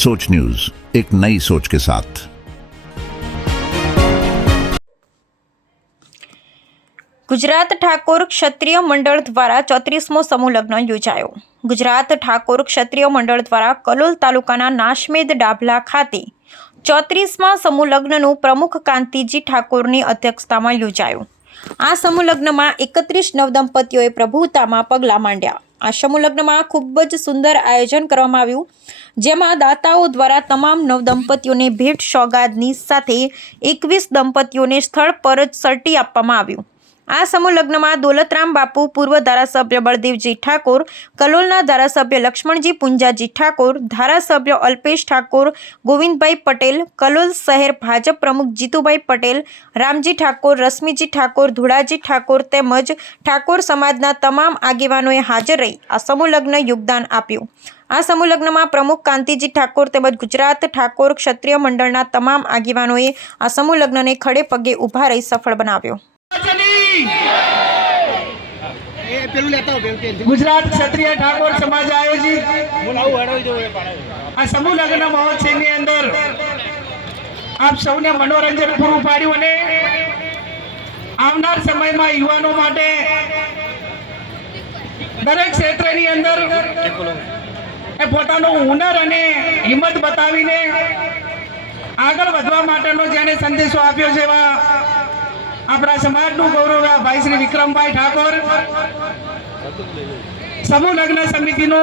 सोच न्यूज, एक नई सोच के साथ। ગુજરાત ઠાકોર ક્ષત્રિય મંડળ દ્વારા 34મો સમૂહ લગ્ન યોજાયો। ગુજરાત ઠાકોર ક્ષત્રિય મંડળ દ્વારા કલોલ તાલુકાના નાશમેદ ડાભલા ખાતે 34મા સમૂહ લગ્નનું પ્રમુખ કાંતિજી ઠાકોરની અધ્યક્ષતામાં યોજાયું। આ સમૂહ લગ્નમાં 31 નવદંપતીઓએ પ્રભુતામાં પગલાં માંડ્યા। આ સમૂહ લગ્નમાં ખૂબ જ સુંદર આયોજન કરવામાં આવ્યું, જેમાં દાતાઓ દ્વારા તમામ નવદંપતીઓને ભેટ સોગાદની સાથે 21 દંપતીઓને સ્થળ પર જ સર્ટી આપવામાં આવ્યું। આ સમૂહ લગ્નમાં દોલતરામ બાપુ, પૂર્વ ધારાસભ્ય બળદેવજી ઠાકોર, કલોલના ધારાસભ્ય લક્ષ્મણજી પુંજાજી ઠાકોર, ધારાસભ્ય અલ્પેશ ઠાકોર, ગોવિંદભાઈ પટેલ, કલોલ શહેર ભાજપ પ્રમુખ જીતુભાઈ પટેલ, રામજી ઠાકોર, રશ્મિજી ઠાકોર, ધુળાજી ઠાકોર તેમજ ઠાકોર સમાજના તમામ આગેવાનોએ હાજર રહી આ સમૂહ લગ્ન યોગદાન આપ્યું। આ સમૂહ લગ્નમાં પ્રમુખ કાંતિજી ઠાકોર તેમજ ગુજરાત ઠાકોર ક્ષત્રિય મંડળના તમામ આગેવાનોએ આ સમૂહ લગ્નને ખડે પગે ઊભા રહી સફળ બનાવ્યો। गुजरात क्षत्रिय ठाकोर समाज आयोजित आ समूह लग्न महोत्सव ની અંદર આપ સૌને મનોરંજન પૂરું પાડ્યું અને આવનાર સમયમાં યુવાનો માટે દરેક ક્ષેત્રની અંદર એ પોતાનો હુનર અને હિંમત બતાવીને આગળ વધવા માટેનો જેને સંદેશો આપ્યો છે એવા આપણા સમાજનું ગૌરવ ભાઈ શ્રી વિક્રમભાઈ ઠાકોર સમૂહ લગ્ન સમિતિનો